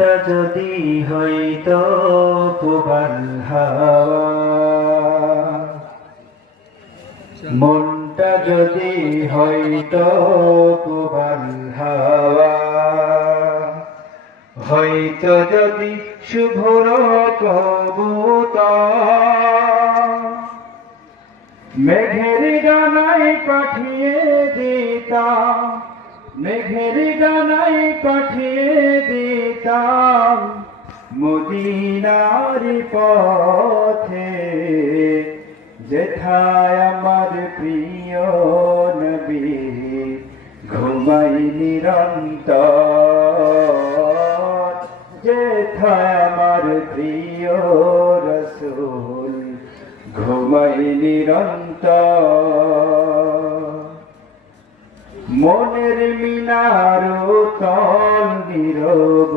মনটা যদি হইতো পুবাল হাওয়া, মনটা যদি হইতো পুবাল হাওয়া, হইতো যদি শুভ্র কবুতর, মেঘের ডানায় পাঠিয়ে দিতাম, মেঘের ডানায় পাঠিয়ে দিতাম মদিনার পথে, যেথায় আমার প্রিয় নবী ঘুমাই নিরন্তর, যেথায় আমার প্রিয় রাসূল ঘুমাই নিরন্তর। মনের মিনার তল নীরব